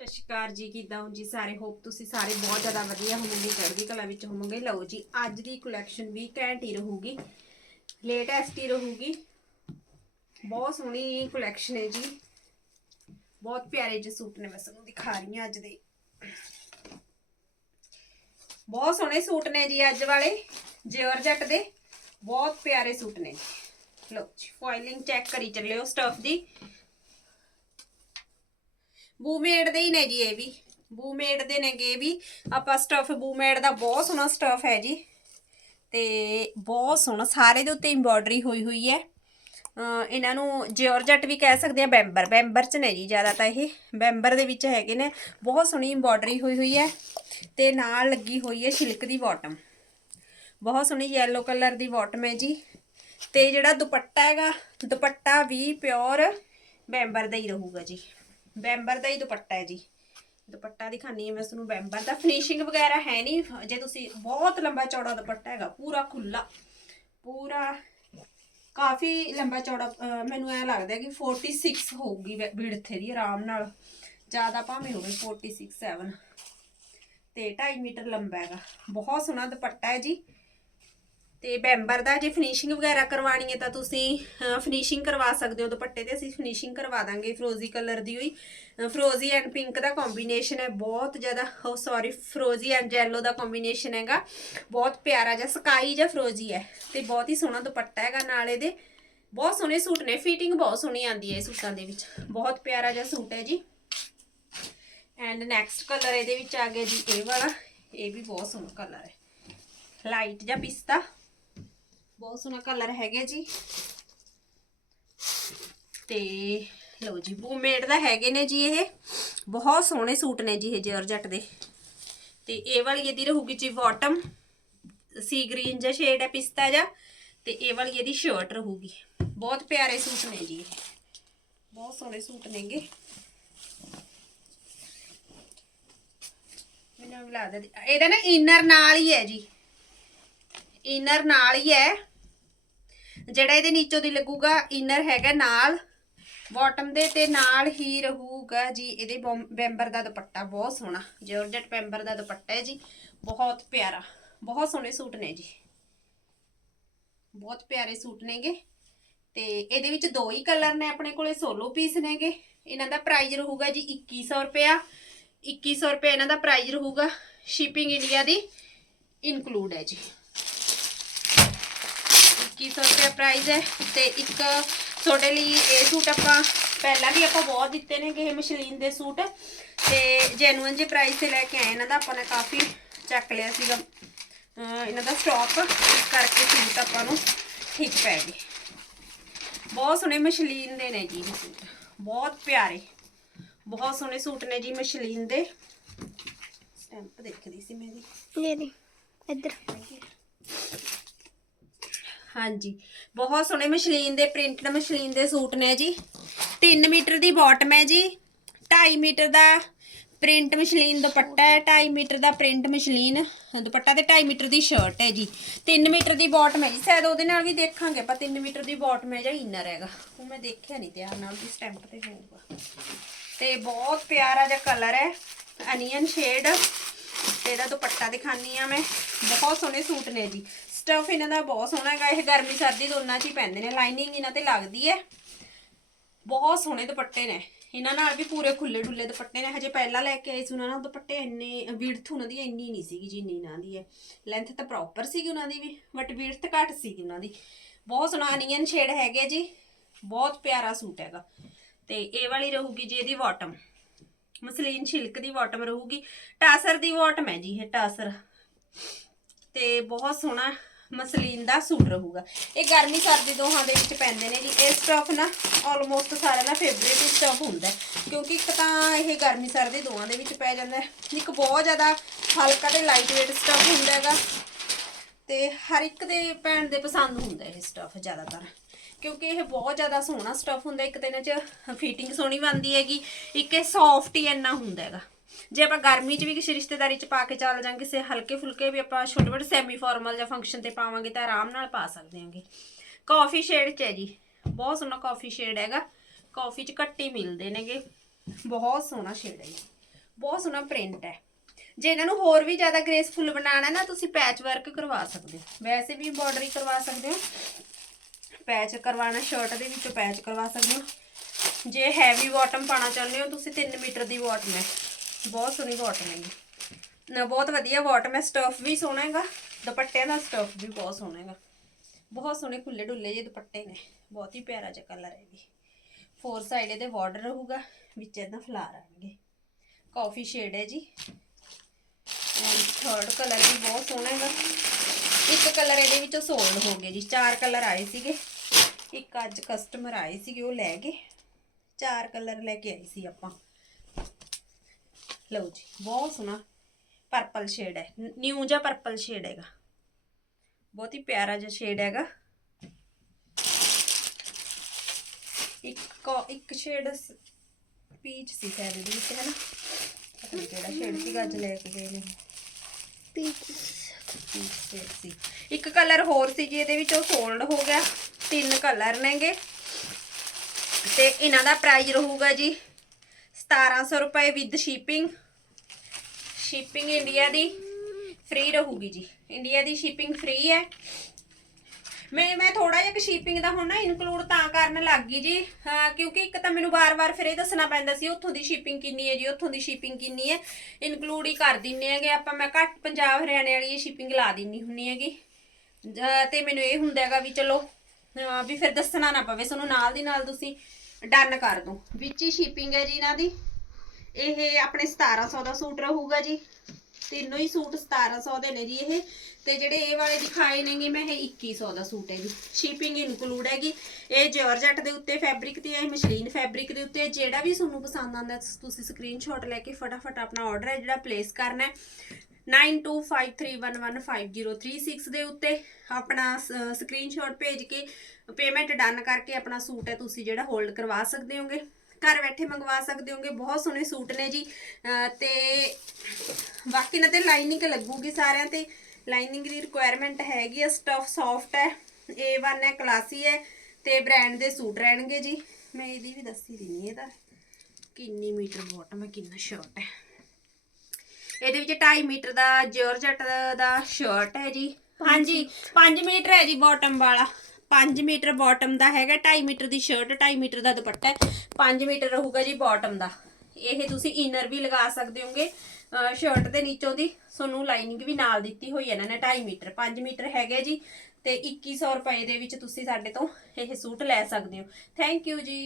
ਸਤਿ ਸ਼੍ਰੀ ਅਕਾਲ ਜੀ, ਕਿਦਾਂ ਹੋ ਜੀ ਸਾਰੇ? ਹੋਪ ਤੁਸੀਂ ਸਾਰੇ ਬਹੁਤ ਜ਼ਿਆਦਾ ਵਧੀਆ ਹੋਵੋਗੇ, ਚੜ੍ਹਦੀ ਕਲਾ ਵਿੱਚ ਹੋਵੋਗੇ। ਲਓ ਜੀ, ਅੱਜ ਦੀ ਕਲੈਕਸ਼ਨ ਵੀ ਘੈਂਟ ਹੀ ਰਹੂਗੀ ਲੇਟੈਸਟ ਹੀ ਰਹੂਗੀ। ਬਹੁਤ ਸੋਹਣੀ ਕਲੈਕਸ਼ਨ ਹੈ ਜੀ। ਬਹੁਤ ਪਿਆਰੇ ਜਿਹੇ ਸੂਟ ਨੇ, ਮੈਂ ਤੁਹਾਨੂੰ ਦਿਖਾ ਰਹੀ ਹਾਂ ਅੱਜ ਦੇ। ਬਹੁਤ ਸੋਹਣੇ ਸੂਟ ਨੇ ਜੀ ਅੱਜ ਵਾਲੇ ਜਿਓਰਜਟ ਦੇ। ਬਹੁਤ ਪਿਆਰੇ ਸੂਟ ਨੇ ਜੀ। ਲਓ ਜੀ ਫੋਇਲਿੰਗ ਚੈੱਕ ਕਰੀ ਚੱਲਿਓ ਸਟਫ ਦੀ। ਬੂਮੇਡ ਦੇ ਹੀ ਨੇ ਜੀ ਇਹ ਵੀ। ਬੂਮੇਡ ਦੇ ਨੇਗੇ ਇਹ ਵੀ। ਆਪਾਂ ਸਟਫ ਬੂਮੇਡ ਦਾ ਬਹੁਤ ਸੋਹਣਾ ਸਟਫ ਹੈ ਜੀ। ਤੇ ਬਹੁਤ ਸੋਹਣਾ, ਸਾਰੇ ਦੇ ਉੱਤੇ ਐਮਬੋਡਰੀ ਹੋਈ ਹੋਈ ਹੈ। ਇਹਨਾਂ ਨੂੰ ਜਿਓਰਜਟ ਵੀ ਕਹਿ ਸਕਦੇ ਆ, ਬੈਂਬਰ। ਬੈਂਬਰ ਚ ਨੇ ਜੀ ਜ਼ਿਆਦਾ ਤਾਂ ਇਹ। ਬੈਂਬਰ ਦੇ ਵਿੱਚ ਹੈਗੇ ਨੇ। ਬਹੁਤ ਸੋਹਣੀ ਐਮਬੋਡਰੀ ਹੋਈ ਹੋਈ ਹੈ। ਤੇ ਨਾਲ ਲੱਗੀ ਹੋਈ ਹੈ ਸਿਲਕ ਦੀ ਬਾਟਮ ਬਹੁਤ ਸੋਹਣੀ ਯੈਲੋ ਕਲਰ ਦੀ ਬਾਟਮ ਹੈ ਜੀ। ਤੇ ਜਿਹੜਾ ਦੁਪੱਟਾ ਹੈਗਾ, ਦੁਪੱਟਾ ਵੀ ਪਿਓਰ ਬੈਂਬਰ ਦਾ ਹੀ ਰਹੂਗਾ ਜੀ। ਬੈਂਬਰ ਦਾ ਹੀ ਦੁਪੱਟਾ ਹੈ ਜੀ। ਦੁਪੱਟਾ ਦਿਖਾਣੀ ਹੈ ਮੈਂ ਤੁਹਾਨੂੰ ਬੈਂਬਰ ਦਾ। ਫਿਨਿਸ਼ਿੰਗ ਵਗੈਰਾ ਹੈ ਨਹੀਂ। ਜੇ ਤੁਸੀਂ ਬਹੁਤ ਲੰਬਾ ਚੌੜਾ ਦੁਪੱਟਾ ਹੈਗਾ, ਪੂਰਾ ਖੁੱਲਾ ਪੂਰਾ ਕਾਫੀ ਲੰਬਾ ਚੌੜਾ ਮੈਨੂੰ ਐ ਲੱਗਦਾ ਕਿ 46 ਹੋਊਗੀ ਵਿਡਥ ਦੀ ਆਰਾਮ ਨਾਲ। ਜ਼ਿਆਦਾ ਭਾਵੇਂ ਹੋਵੇ 46 7 ਤੇ 2.5 ਮੀਟਰ ਲੰਬਾ ਹੈਗਾ। ਬਹੁਤ ਸੋਹਣਾ ਦੁਪੱਟਾ ਹੈ ਜੀ। ਤੇ ਬੈਂਬਰ ਦਾ ਜੇ ਫਿਨਿਸ਼ਿੰਗ ਵਗੈਰਾ ਕਰਵਾਣੀ ਹੈ ਤਾਂ ਤੁਸੀਂ ਫਿਨਿਸ਼ਿੰਗ ਕਰਵਾ ਸਕਦੇ ਹੋ ਦੁਪੱਟੇ ਤੇ, ਅਸੀਂ ਫਿਨਿਸ਼ਿੰਗ ਕਰਵਾ ਦਾਂਗੇ ਫਰੋਜ਼ੀ ਕਲਰ ਦੀ ਹੋਈ। ਫਰੋਜ਼ੀ ਐਂਡ ਪਿੰਕ ਦਾ ਕੰਬੀਨੇਸ਼ਨ ਹੈ, ਬਹੁਤ ਜ਼ਿਆਦਾ oh, ਉਹ ਸੌਰੀ ਫਰੋਜ਼ੀ ਐਂਡ ਜੈਲੋ ਦਾ ਕੰਬੀਨੇਸ਼ਨ ਹੈਗਾ। ਬਹੁਤ ਪਿਆਰਾ ਜਿਹਾ, ਸਕਾਈ ਜਾਂ ਫਰੋਜ਼ੀ ਹੈ ਤੇ ਬਹੁਤ ਹੀ ਸੋਹਣਾ ਦੁਪੱਟਾ ਹੈਗਾ ਨਾਲ ਇਹਦੇ। ਬਹੁਤ ਸੋਹਣੇ ਸੂਟ ਨੇ ਫਿਟਿੰਗ ਬਹੁਤ ਸੋਹਣੀ ਆਂਦੀ ਹੈ ਇਹ ਸੂਟਾਂ ਦੇ ਵਿੱਚ। ਬਹੁਤ ਪਿਆਰਾ ਜਿਹਾ ਸੂਟ ਹੈ ਜੀ। ਐਂਡ ਨੈਕਸਟ ਕਲਰ ਇਹਦੇ ਵਿੱਚ ਆ ਗਿਆ ਜੀ, ਇਹ ਵਾਲਾ। ਇਹ ਵੀ ਬਹੁਤ ਸੋਹਣਾ ਕਲਰ ਹੈ। ਲਾਈਟ ਜਾਂ ਪਿਸਤਾ। ਬਹੁਤ ਸੋਹਣਾ ਕਲਰ ਹੈਗਾ ਜੀ। ਤੇ ਲਓ ਜੀ ਬੂਮੇਡ ਦਾ ਹੈਗੇ ਨੇ ਜੀ ਇਹ। ਬਹੁਤ ਸੋਹਣੇ ਸੂਟ ਨੇ ਜੀ ਇਹ ਜਰਜਟ ਦੇ। ਤੇ ਇਹ ਵਾਲੀ ਇਹਦੀ ਰਹੂਗੀ ਜੀ ਬਾਟਮ ਸੀ ਗ੍ਰੀਨ ਜਿਹਾ ਸ਼ੇਡ ਹੈ, ਪਿਸਤਾ ਜਿਹਾ। ਤੇ ਇਹ ਵਾਲੀ ਇਹਦੀ ਸ਼ਰਟ ਰਹੂਗੀ। ਬਹੁਤ ਪਿਆਰੇ ਸੂਟ ਨੇ ਜੀ ਬਹੁਤ ਸੋਹਣੇ ਸੂਟ ਨੇਗੇ। ਮੈਨੂੰ ਲੱਗਦਾ ਇਹਦਾ ਨਾ ਇਨਰ ਨਾਲ ਹੀ ਹੈ ਜੀ। ਇਨਰ ਨਾਲ ਹੀ ਹੈ। ਜਿਹੜਾ ਇਹਦੇ ਨੀਚੋਂ ਦੀ ਲੱਗੂਗਾ ਇਨਰ ਹੈਗਾ ਨਾਲ ਬਾਟਮ ਦੇ ਤੇ ਨਾਲ ਹੀ ਰਹੂਗਾ ਜੀ, ਇਹਦੇ ਬੈਂਬਰ ਦਾ ਦੁਪੱਟਾ ਬਹੁਤ ਸੋਹਣਾ ਜੋਰਜਟ ਬੈਂਬਰ ਦਾ ਦੁਪੱਟਾ ਹੈ ਜੀ, ਬਹੁਤ ਪਿਆਰਾ, ਬਹੁਤ ਸੋਹਣੇ ਸੂਟ ਨੇ ਜੀ। ਬਹੁਤ ਪਿਆਰੇ ਸੂਟ ਨੇਗੇ, ਤੇ ਇਹਦੇ ਵਿੱਚ ਦੋ ਹੀ ਕਲਰ ਨੇ ਆਪਣੇ ਕੋਲੇ ਸੋਲੋ ਪੀਸ ਨੇਗੇ, ਇਹਨਾਂ ਦਾ ਪ੍ਰਾਈਸ ਰਹੂਗਾ ਜੀ 2100 ਰੁਪਿਆ 2100 ਰੁਪਏ ਇਹਨਾਂ ਦਾ ਪ੍ਰਾਈਸ ਰਹੂਗਾ ਸ਼ਿਪਿੰਗ ਇੰਡੀਆ ਦੀ ਇਨਕਲੂਡ ਹੈ ਜੀ। 2100 ਰੁਪਏ ਪ੍ਰਾਈਸ ਹੈ ਤੇ ਇੱਕ ਤੁਹਾਡੇ ਲਈ ਇਹ ਸੂਟ ਆਪਾਂ ਪਹਿਲਾਂ ਵੀ ਆਪਾਂ ਬਹੁਤ ਦਿੱਤੇ ਨੇ ਕਿ ਇਹ ਮਸ਼ਲੀਨ ਦੇ ਸੂਟ ਤੇ ਜੈਨੂਇਨ ਜੇ ਪ੍ਰਾਈਸ ਤੇ ਲੈ ਕੇ ਆਏ, ਇਹਨਾਂ ਦਾ ਆਪਾਂ ਨੇ ਕਾਫੀ ਚੱਕ ਲਿਆ ਸੀਗਾ। ਇਹਨਾਂ ਦਾ ਸਟਾਕ ਕਰਕੇ ਸੂਟ ਆਪਾਂ ਨੂੰ ਠੀਕ ਪੈ ਗਏ ਬਹੁਤ ਸੋਹਣੇ ਮਸ਼ਲੀਨ ਦੇ ਨੇ ਜੀ ਸੂਟ ਬਹੁਤ ਪਿਆਰੇ, ਬਹੁਤ ਸੋਹਣੇ ਸੂਟ ਨੇ ਜੀ ਮਸ਼ਲੀਨ ਦੇ। ਸਟੈਂਪ ਦੇਖਦੀ ਸੀ ਮੈਂ ਦੀ ਲੈ ਦੇ, ਇੱਧਰ। ਹਾਂਜੀ। ਬਹੁਤ ਸੋਹਣੇ ਮਸ਼ਲੀਨ ਦੇ ਪ੍ਰਿੰਟਡ ਮਸ਼ਲੀਨ ਦੇ ਸੂਟ ਨੇ ਜੀ। 3 ਮੀਟਰ ਦੀ ਬਾਟਮ ਹੈ ਜੀ। 2.5 ਮੀਟਰ ਦਾ ਪ੍ਰਿੰਟ ਮਸ਼ਲੀਨ ਦੁਪੱਟਾ ਹੈ 2.5 ਮੀਟਰ ਦਾ ਪ੍ਰਿੰਟ ਮਸ਼ਲੀਨ ਦੁਪੱਟਾ ਤੇ 2.5 ਮੀਟਰ ਦੀ ਸ਼ਰਟ ਹੈ ਜੀ। 3 ਮੀਟਰ ਦੀ ਬਾਟਮ ਹੈ ਜੀ। ਸ਼ਾਇਦ ਉਹਦੇ ਨਾਲ ਵੀ ਦੇਖਾਂਗੇ ਆਪਾਂ 3 ਮੀਟਰ ਦੀ ਬਾਟਮ ਹੈ ਜਾਂ ਇਨਰ ਹੈਗਾ। ਉਹ ਮੈਂ ਦੇਖਿਆ ਨਹੀਂ ਧਿਆਨ ਨਾਲ ਵੀ ਸਟੈਂਪ ਤੇ ਹੋਊਗਾ। ਤੇ ਬਹੁਤ ਪਿਆਰਾ ਜਿਹਾ ਕਲਰ ਹੈ, ਅਨੀਅਨ ਸ਼ੇਡ। ਤੇ ਇਹਦਾ ਦੁਪੱਟਾ ਦਿਖਾਨੀ ਆ ਮੈਂ। ਬਹੁਤ ਸੋਹਣੇ ਸੂਟ ਨੇ ਜੀ। ਸਟਫ ਇਹਨਾਂ ਦਾ ਬਹੁਤ ਸੋਹਣਾ ਹੈਗਾ, ਇਹ ਗਰਮੀ ਸਰਦੀ ਦੋਨਾਂ 'ਚ ਹੀ ਪੈਂਦੇ ਨੇ ਲਾਈਨਿੰਗ ਇਹਨਾਂ ਤੇ ਲੱਗਦੀ ਹੈ। ਬਹੁਤ ਸੋਹਣੇ ਦੁਪੱਟੇ ਨੇ। ਇਹਨਾਂ ਨਾਲ ਵੀ ਪੂਰੇ ਖੁੱਲੇ ਡੁੱਲੇ ਦੁਪੱਟੇ ਨੇ। ਹਜੇ ਪਹਿਲਾਂ ਲੈ ਕੇ ਆਈ ਸੀ ਉਹਨਾਂ ਨਾਲ ਦੁਪੱਟੇ, ਇੰਨੇ ਵਿੜਥ ਉਹਨਾਂ ਦੀ ਇੰਨੀ ਨਹੀਂ ਸੀਗੀ ਜਿੰਨੀ ਇਹਨਾਂ ਦੀ ਹੈ। ਲੈਂਥ ਤਾਂ ਪ੍ਰੋਪਰ ਸੀਗੀ ਉਹਨਾਂ ਦੀ ਵੀ ਬਟ ਵਿੜਥ ਘੱਟ ਸੀਗੀ ਉਹਨਾਂ ਦੀ। ਬਹੁਤ ਸੋਹਣਾ ਅਨੀਅਨ ਸ਼ੇਡ ਹੈਗੇ ਜੀ। ਬਹੁਤ ਪਿਆਰਾ ਸੂਟ ਹੈਗਾ। ਤੇ ਇਹ ਵਾਲੀ ਰਹੂਗੀ ਜੀ ਇਹਦੀ ਬਾਟਮ ਮਸਲੀਨ ਛਿਲਕ ਦੀ ਬਾਟਮ ਰਹੂਗੀ। ਟਾਸਰ ਦੀ ਬਾਟਮ ਹੈ ਜੀ ਇਹ ਟਾਸਰ। ਤੇ ਬਹੁਤ ਸੋਹਣਾ ਮਸਲੀਨ ਦਾ ਸੂਟ ਰਹੂਗਾ। ਇਹ ਗਰਮੀ ਸਰਦੀ ਦੋਹਾਂ ਦੇ ਵਿੱਚ ਪੈਂਦੇ ਨੇ ਜੀ। ਇਹ ਸਟਫ ਨਾ ਆਲਮੋਸਟ ਸਾਰਿਆਂ ਦਾ ਫੇਵਰੇਟ ਸਟਫ ਹੁੰਦਾ ਕਿਉਂਕਿ ਇੱਕ ਤਾਂ ਇਹ ਗਰਮੀ ਸਰਦੀ ਦੋਹਾਂ ਦੇ ਵਿੱਚ ਪੈ ਜਾਂਦਾ ਇੱਕ ਬਹੁਤ ਜ਼ਿਆਦਾ ਹਲਕਾ ਤੇ ਲਾਈਟ weight ਸਟਫ ਹੁੰਦਾ ਹੈਗਾ। ਤੇ ਹਰ ਇੱਕ ਦੇ ਭੈਣ ਦੇ ਪਸੰਦ ਹੁੰਦਾ ਇਹ ਸਟਫ ਜ਼ਿਆਦਾਤਰ। ਕਿਉਂਕਿ ਇਹ ਬਹੁਤ ਜ਼ਿਆਦਾ ਸੋਹਣਾ ਸਟਫ ਹੁੰਦਾ ਇੱਕ ਤਾਂ ਇਹਨਾਂ 'ਚ ਫਿਟਿੰਗ ਸੋਹਣੀ ਬਣਦੀ ਹੈਗੀ। ਇੱਕ ਇਹ ਸੌਫਟ ਹੀ ਇੰਨਾ ਹੁੰਦਾ ਹੈਗਾ। ਜੇ ਆਪਾਂ ਗਰਮੀ 'ਚ ਵੀ ਕਿਸੇ ਰਿਸ਼ਤੇਦਾਰੀ 'ਚ ਪਾ ਕੇ ਚੱਲ ਜਾਂ ਕਿਸੇ ਹਲਕੇ ਫੁਲਕੇ ਵੀ ਆਪਾਂ ਛੋਟੇ ਛੋਟੇ ਸੈਮੀ ਫਾਰਮਲ ਜਾਂ ਫੰਕਸ਼ਨ ਤੇ ਪਾਵਾਂਗੇ ਤਾਂ ਆਰਾਮ ਨਾਲ ਪਾ ਸਕਦੇ ਹਾਂਗੇ ਕਾਫੀ ਸ਼ੇਡ 'ਚ ਹੈ ਜੀ। ਬਹੁਤ ਸੋਹਣਾ ਕਾਫੀ ਸ਼ੇਡ ਹੈਗਾ। ਕਾਫੀ 'ਚ ਕੱਟੀ ਮਿਲਦੇ ਨੇਗੇ। ਬਹੁਤ ਸੋਹਣਾ ਸ਼ੇਡ ਹੈ ਜੀ। ਬਹੁਤ ਸੋਹਣਾ ਪ੍ਰਿੰਟ ਹੈ। ਜੇ ਇਹਨਾਂ ਨੂੰ ਹੋਰ ਵੀ ਜ਼ਿਆਦਾ ਗ੍ਰੇਸਫੁਲ ਬਣਾਉਣਾ ਨਾ, ਤੁਸੀਂ ਪੈਚ ਵਰਕ ਕਰਵਾ ਸਕਦੇ ਹੋ। ਵੈਸੇ ਵੀ ਬਾਰਡਰ ਕਰਵਾ ਸਕਦੇ ਹੋ। ਪੈਚ ਕਰਵਾਉਣਾ ਸ਼ਰਟ ਦੇ ਵਿੱਚੋਂ ਪੈਚ ਕਰਵਾ ਸਕਦੇ ਹੋ। ਜੇ ਹੈਵੀ ਬਾਟਮ ਪਾਣਾ ਚਾਹੁੰਦੇ ਹੋ, ਤੁਸੀਂ 3 ਮੀਟਰ ਦੀ ਬਾਟਮ ਹੈ। ਬਹੁਤ ਸੋਹਣੀ ਬਾਟਮ ਹੈਗੀ। ਨਾ ਬਹੁਤ ਵਧੀਆ ਬਾਟਮ ਮੈਂ ਸਟਫ ਵੀ ਸੋਹਣਾ ਹੈਗਾ, ਦੁਪੱਟਿਆਂ ਦਾ ਸਟਫ ਵੀ ਬਹੁਤ ਸੋਹਣਾ ਹੈਗਾ। ਬਹੁਤ ਸੋਹਣੇ ਖੁੱਲੇ ਡੁੱਲੇ ਜਿਹੇ ਦੁਪੱਟੇ ਨੇ, ਬਹੁਤ ਹੀ ਪਿਆਰਾ ਜਿਹਾ ਕਲਰ ਹੈ ਜੀ। ਫੋਰ ਸਾਈਡ ਇਹਦੇ ਬਾਰਡਰ ਰਹੂਗਾ, ਵਿੱਚ ਇਹਦਾ ਫਲਾਰ ਆਣਗੇ। ਕਾਫੀ ਸ਼ੇਡ ਹੈ ਜੀ। ਐਂਡ ਥਰਡ ਕਲਰ ਵੀ ਬਹੁਤ ਸੋਹਣਾ ਹੈਗਾ। ਇੱਕ ਕਲਰ ਇਹਦੇ ਵਿੱਚੋਂ ਸੋਲਡ ਹੋ ਗਏ ਜੀ, ਚਾਰ ਕਲਰ ਆਏ ਸੀਗੇ। ਇੱਕ ਅੱਜ ਕਸਟਮਰ ਆਏ ਸੀਗੇ, ਉਹ ਲੈ ਗਏ। ਚਾਰ ਕਲਰ ਲੈ ਕੇ ਆਈ ਸੀ ਆਪਾਂ। ਲਓ ਜੀ ਬਹੁਤ ਸੋਹਣਾ ਪਰਪਲ ਸ਼ੇਡ ਹੈ। ਨਿਊ ਜਿਹਾ ਪਰਪਲ ਸ਼ੇਡ ਹੈਗਾ। ਬਹੁਤ ਹੀ ਪਿਆਰਾ ਜਿਹਾ ਸ਼ੇਡ ਹੈਗਾ। ਇੱਕ ਇੱਕ ਸ਼ੇਡ ਪੀਚ ਸੀ ਸ਼ਾਇਦ ਇਹਦੇ ਵਿੱਚ ਹੈ ਨਾ? ਪਤਾ ਨਹੀਂ ਕਿਹੜਾ ਸ਼ੇਡ ਸੀਗਾ ਅੱਜ ਲੈ ਕੇ ਗਏ ਨੇ। ਪੀਚਸ ਪੀਚ ਸ਼ੇਡ ਸੀ। ਇੱਕ ਕਲਰ ਹੋਰ ਸੀ ਜੀ ਇਹਦੇ ਵਿੱਚ ਉਹ ਸੋਲਡ ਹੋ ਗਿਆ। ਤਿੰਨ ਕਲਰ ਨੇਗੇ। ਤੇ ਇਹਨਾਂ ਦਾ ਪ੍ਰਾਈਸ ਰਹੂਗਾ ਜੀ 1700 ਰੁਪਏ ਵਿਦ ਸ਼ਿਪਿੰਗ ਸ਼ਿਪਿੰਗ ਇੰਡੀਆ ਦੀ ਫ੍ਰੀ ਰਹੂਗੀ ਜੀ। ਇੰਡੀਆ ਦੀ ਸ਼ਿਪਿੰਗ ਫ੍ਰੀ ਹੈ। ਮੈਂ ਮੈਂ ਥੋੜਾ ਜਿਹਾ ਸ਼ਿਪਿੰਗ ਦਾ ਹੁਣ ਨਾ ਇਨਕਲੂਡ ਤਾਂ ਕਰਨ ਲੱਗ ਗਈ ਜੀ। ਕਿਉਂਕਿ ਇੱਕ ਤਾਂ ਮੈਨੂੰ ਬਾਰ-ਬਾਰ ਫਿਰ ਇਹ ਦੱਸਣਾ ਪੈਂਦਾ ਸੀ, ਉੱਥੋਂ ਦੀ ਸ਼ਿਪਿੰਗ ਕਿੰਨੀ ਹੈ ਜੀ, ਉੱਥੋਂ ਦੀ ਸ਼ਿਪਿੰਗ ਕਿੰਨੀ ਹੈ। ਇਨਕਲੂਡ ਹੀ ਕਰ ਦਿੰਨੇ ਹੈਗੇ, ਆਪਾਂ ਮੈਂ ਘੱਟ ਪੰਜਾਬ, ਹਰਿਆਣੇ ਵਾਲੀ ਸ਼ਿਪਿੰਗ ਲਾ ਦਿੰਨੀ ਹੁੰਨੀ ਹੈਗੀ। ਜ- ਤੇ ਮੈਨੂੰ ਇਹ ਹੁੰਦਾ ਹੈਗਾ ਵੀ ਚਲੋ ਵੀ ਫਿਰ ਦੱਸਣਾ ਨਾ ਪਵੇ, ਤੁਹਾਨੂੰ ਨਾਲ ਦੀ ਨਾਲ ਤੁਸੀਂ ਡਨ ਕਰ ਦੋ। ਵਿੱਚ ਹੀ ਸ਼ਿਪਿੰਗ ਹੈ ਜੀ ਇਹਨਾਂ ਦੀ। ਇਹ ਆਪਣੇ 1700 ਦਾ ਸੂਟ ਰਹੂਗਾ ਜੀ। ਤਿੰਨੋਂ ਹੀ ਸੂਟ 1700 ਦੇ ਨੇ ਜੀ ਇਹ। ਤੇ ਜਿਹੜੇ ਇਹ ਵਾਲੇ ਦਿਖਾਏ ਨੇਗੇ, ਮੈਂ ਇਹ 2100 ਦਾ ਸੂਟ ਹੈ ਜੀ। ਸ਼ਿਪਿੰਗ ਇਨਕਲੂਡ ਹੈਗੀ ਇਹ ਜਾਰਜਟ ਦੇ ਉੱਤੇ ਫੈਬਰਿਕ ਤੇ ਹੈ ਮਸ਼ਲੀਨ ਫੈਬਰਿਕ ਦੇ ਉੱਤੇ। ਜਿਹੜਾ ਵੀ ਤੁਹਾਨੂੰ ਪਸੰਦ ਆਉਂਦਾ, ਤੁਸੀਂ ਸਕਰੀਨਸ਼ਾਟ ਲੈ ਕੇ ਫਟਾਫਟ ਆਪਣਾ ਆਰਡਰ ਹੈ, ਜਿਹੜਾ ਪਲੇਸ ਕਰਨਾ ਹੈ। 9253115036 ਦੇ ਉੱਤੇ ਆਪਣਾ ਸਕਰੀਨਸ਼ਾਟ ਭੇਜ ਕੇ ਪੇਮੈਂਟ ਡਨ ਕਰਕੇ ਆਪਣਾ ਸੂਟ ਹੈ ਤੁਸੀਂ ਜਿਹੜਾ ਹੋਲਡ ਕਰਵਾ ਸਕਦੇ ਹੋਗੇ ਘਰ ਬੈਠੇ ਮੰਗਵਾ ਸਕਦੇ ਹੋਗੇ ਬਹੁਤ ਸੋਹਣੇ ਸੂਟ ਨੇ ਜੀ ਅਹ ਤੇ ਬਾਕੀ ਨਾ ਤੇ ਲਾਈਨਿੰਗ ਲੱਗੂਗੀ ਸਾਰਿਆਂ ਤੇ ਲਾਈਨਿੰਗ ਦੀ ਰਿਕੁਆਇਰਮੈਂਟ ਹੈਗੀ ਆ ਸਟਫ ਸੌਫਟ ਹੈ A1 ਹੈ ਕਲਾਸੀ ਹੈ ਤੇ ਬ੍ਰਾਂਡ ਦੇ ਸੂਟ ਰਹਿਣਗੇ ਜੀ ਮੈਂ ਇਹਦੀ ਵੀ ਦੱਸੀ ਦਿੰਨੀ ਇਹਦਾ ਕਿੰਨੀ ਮੀਟਰ ਬਾਟਮ ਹੈ ਕਿੰਨਾ ਸ਼ਰਟ ਹੈ ਇਹਦੇ ਵਿੱਚ 2.5 ਮੀਟਰ ਦਾ ਜਾਰਜਟ ਦਾ ਸ਼ਰਟ ਹੈ ਜੀ। ਹਾਂਜੀ 5 ਮੀਟਰ ਹੈ ਜੀ ਬਾਟਮ ਵਾਲਾ। 5 ਮੀਟਰ ਬਾਟਮ ਦਾ ਹੈਗਾ 2.5 ਮੀਟਰ ਦੀ ਸ਼ਰਟ 2.5 ਮੀਟਰ ਦਾ ਦੁਪੱਟਾ ਹੈ। 5 ਮੀਟਰ ਰਹੂਗਾ ਜੀ ਬਾਟਮ ਦਾ। ਇਹ ਤੁਸੀਂ ਇਨਰ ਵੀ ਲਗਾ ਸਕਦੇ ਹੋਗੇ ਸ਼ਰਟ ਦੇ ਨੀਚੋਂ ਦੀ। ਤੁਹਾਨੂੰ ਲਾਈਨਿੰਗ ਵੀ ਨਾਲ ਦਿੱਤੀ ਹੋਈ ਹੈ ਇਹਨਾਂ ਨੇ 2.5 ਮੀਟਰ। 5 ਮੀਟਰ ਹੈਗੇ ਜੀ ਤੇ 2100 ਰੁਪਏ ਦੇ ਵਿੱਚ ਤੁਸੀਂ ਸਾਡੇ ਤੋਂ ਇਹ ਸੂਟ ਲੈ ਸਕਦੇ ਹੋ। ਥੈਂਕ ਯੂ ਜੀ।